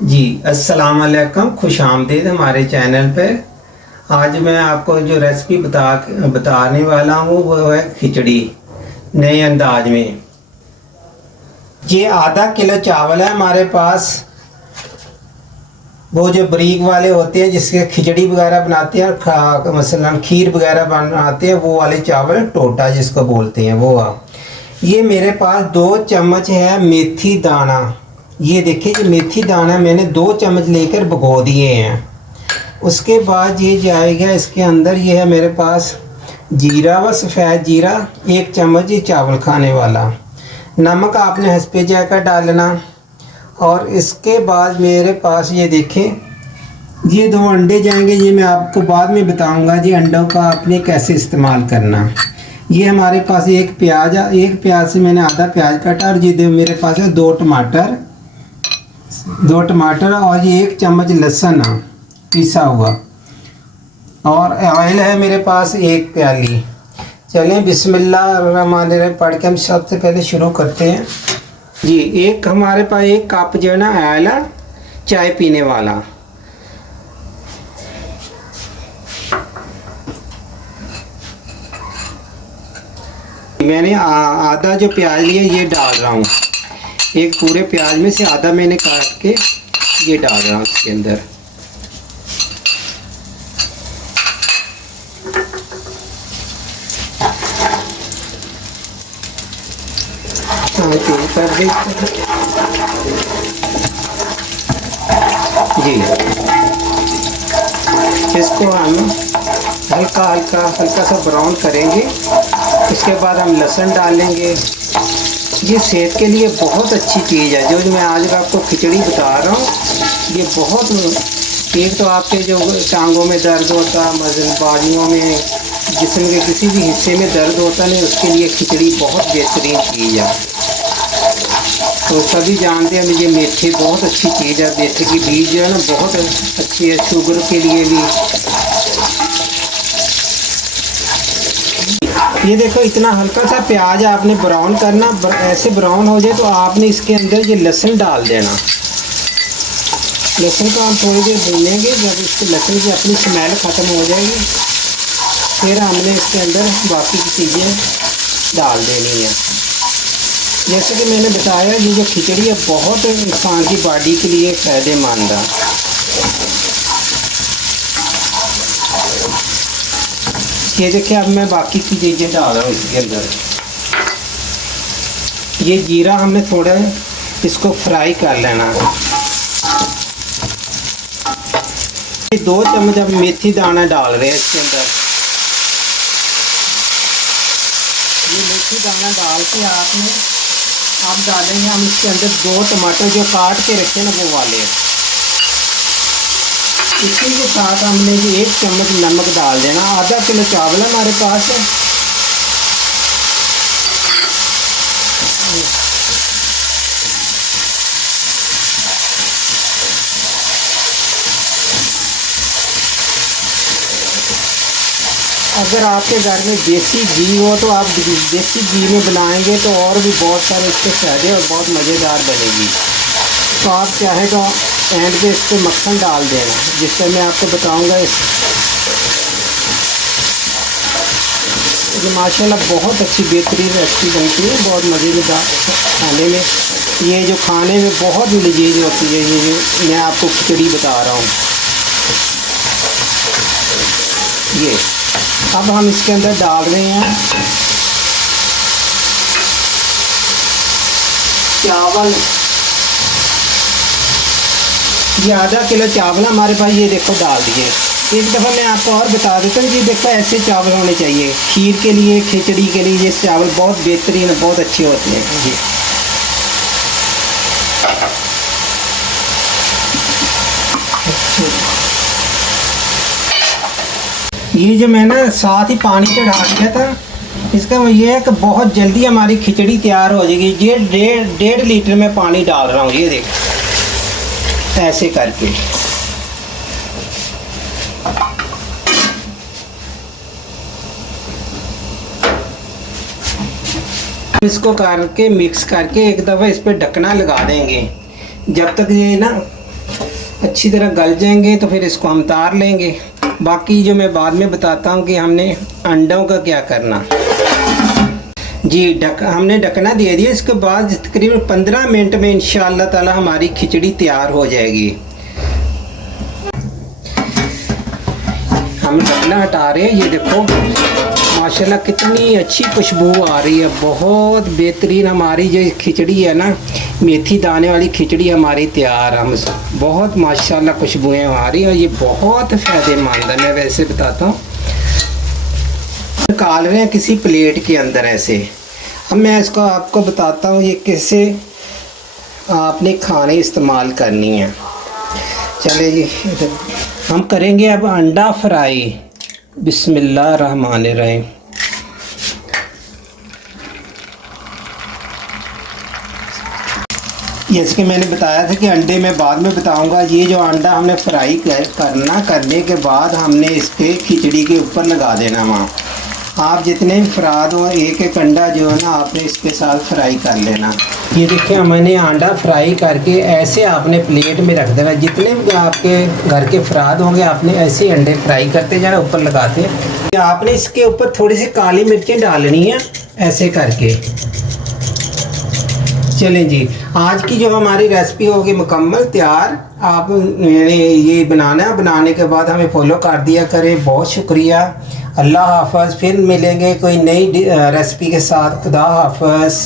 जी अस्सलाम वालेकुम, खुश आमदीद हमारे चैनल पे। आज मैं आपको जो रेसिपी बताने वाला हूँ वो है खिचड़ी नए अंदाज में। ये आधा किलो चावल है हमारे पास। वो जो बारीक वाले होते हैं जिसके खिचड़ी वगैरह बनाते हैं, मसलन खीर वगैरह बनाते हैं, वो वाले चावल टोटा जिसको बोलते हैं वो। ये मेरे पास 2 चम्मच है मेथी दाना। ये देखिए कि मेथी दाना मैंने 2 चम्मच लेकर भिगो दिए हैं। उसके बाद ये जाएगा इसके अंदर, ये है मेरे पास जीरा व सफ़ेद जीरा 1 चम्मच, ये चावल खाने वाला। नमक आपने हस्बे जायका डालना। और इसके बाद मेरे पास ये देखें, ये 2 अंडे जाएंगे। ये मैं आपको बाद में बताऊंगा जी अंडों का आपने कैसे इस्तेमाल करना। ये हमारे पास एक प्याज है, एक प्याज से मैंने आधा प्याज काटा। और ये मेरे पास है 2 टमाटर और ये 1 चम्मच लहसुन पिसा हुआ। और ऑयल है मेरे पास 1 प्याली। चलें बिस्मिल्लाहिर्रहमानिर्रहीम पढ़ के हम सबसे पहले शुरू करते हैं जी। एक हमारे पास 1 कप जो है ना ऑयल है चाय पीने वाला। मैंने आधा जो प्याज लिया ये डाल रहा हूँ। एक पूरे प्याज में से आधा मैंने काट के ये डाल रहा हूँ इसके अंदर। कर जी, इसको हम हल्का सा ब्राउन करेंगे। इसके बाद हम लहसुन डालेंगे। ये सेहत के लिए बहुत अच्छी चीज़ है जो मैं आज आपको खिचड़ी बता रहा हूँ। ये बहुत, एक तो आपके जो टांगों में दर्द होता है, मसल बाजुओं में, जिस्म के किसी भी हिस्से में दर्द होता है, उसके लिए खिचड़ी बहुत बेहतरीन चीज़ है। तो सभी जानते हैं ये मेथी बहुत अच्छी चीज़ है। मेथी की बीज जो है ना बहुत अच्छी है शुगर के लिए भी। ये देखो इतना हल्का सा प्याज आपने ब्राउन करना। ऐसे ब्राउन हो जाए तो आपने इसके अंदर ये लहसुन डाल देना। लहसुन को हम थोड़ी देर भूनेंगे। जब इसके लहसुन की अपनी स्मेल ख़त्म हो जाएगी फिर हमने इसके अंदर बाकी की चीज़ें डाल देनी है। जैसे कि मैंने बताया ये जो खिचड़ी है बहुत इंसान की बॉडी के लिए फ़ायदेमंद है। ये देखिए अब मैं बाकी की चीज़ें डाल रहा हूँ इसके अंदर। ये जीरा हमने थोड़ा इसको फ्राई कर लेना। ये 2 चम्मच अब मेथी दाना डाल रहे हैं इसके अंदर। ये मेथी दाना डाल के आप डालेंगे हम इसके अंदर 2 टमाटर जो काट के रखे ना वो वाले। इसी के साथ हमने ये 1 चम्मच नमक डाल देना। आधा किलो चावल हमारे पास है। अगर आपके घर में देसी घी हो तो आप देसी घी में बनाएंगे तो और भी बहुत सारे इसके फ़ायदे और बहुत मज़ेदार बनेगी। तो आप चाहे तो एंड पे इस पर मक्खन डाल देना, जिससे मैं आपको बताऊंगा। ये माशाल्लाह बहुत अच्छी बेहतरीन रेसिपी बनती है, बहुत मज़ेदार खाने में। ये जो खाने में बहुत लजीज होती है ये जो मैं आपको खिचड़ी बता रहा हूँ। ये अब हम इसके अंदर डाल रहे हैं चावल। ये आधा किलो चावल हमारे पास, ये देखो डाल दिए। एक दफ़ा मैं आपको और बता देता हूँ, ये देखो ऐसे चावल होने चाहिए खीर के लिए, खिचड़ी के लिए। ये चावल बहुत बेहतरीन, बहुत अच्छे होते हैं जी। ये जो मैंने साथ ही पानी चढ़ा दिया था, इसका ये है कि बहुत जल्दी हमारी खिचड़ी तैयार हो जाएगी। ये 1.5 लीटर में पानी डाल रहा हूँ। ये देखो ऐसे करके इसको करके मिक्स करके एक दफ़ा इस पर ढकना लगा देंगे जब तक ये ना अच्छी तरह गल जाएंगे तो फिर इसको हम उतार लेंगे। बाकी जो मैं बाद में बताता हूँ कि हमने अंडों का क्या करना। जी हमने ढकना दे दिया। इसके बाद तकरीबन 15 मिनट में इंशाअल्लाह ताला हमारी खिचड़ी तैयार हो जाएगी। हम ढकना हटा रहे हैं। ये देखो माशाल्लाह कितनी अच्छी खुशबू आ रही है, बहुत बेहतरीन हमारी जो खिचड़ी है ना, मेथी दाने वाली खिचड़ी हमारी तैयार। हम बहुत माशाल्लाह खुशबुएँ आ रही हैं और ये बहुत फ़ायदेमंद है। मैं वैसे बताता हूँ, निकाल रहे हैं किसी प्लेट के अंदर ऐसे। अब मैं इसको आपको बताता हूँ ये कैसे आपने खाने इस्तेमाल करनी है। चले जी हम करेंगे अब अंडा फ्राई। बिस्मिल्लाहिर्रहमानिर्रहीम। जैसे कि मैंने बताया था कि अंडे मैं बाद में बताऊंगा। ये जो अंडा हमने फ्राई करने के बाद हमने इसके खिचड़ी के ऊपर लगा देना। वहाँ आप जितने अफराद हो एक एक अंडा जो है ना आपने इसके साथ फ्राई कर लेना। ये देखिए मैंने अंडा फ्राई करके ऐसे आपने प्लेट में रख देना। जितने भी आपके घर के अफराद होंगे आपने ऐसे अंडे फ्राई करते जाना, ऊपर लगाते हैं। आपने इसके ऊपर थोड़ी सी काली मिर्चें डालनी है ऐसे करके। चलें जी, आज की जो हमारी रेसिपी होगी मुकम्मल तैयार। आप ये बनाने के बाद हमें फॉलो कर दिया करें। बहुत शुक्रिया। अल्लाह हाफ़िज़। फिर मिलेंगे कोई नई रेसिपी के साथ। खुदा हाफ़िज़।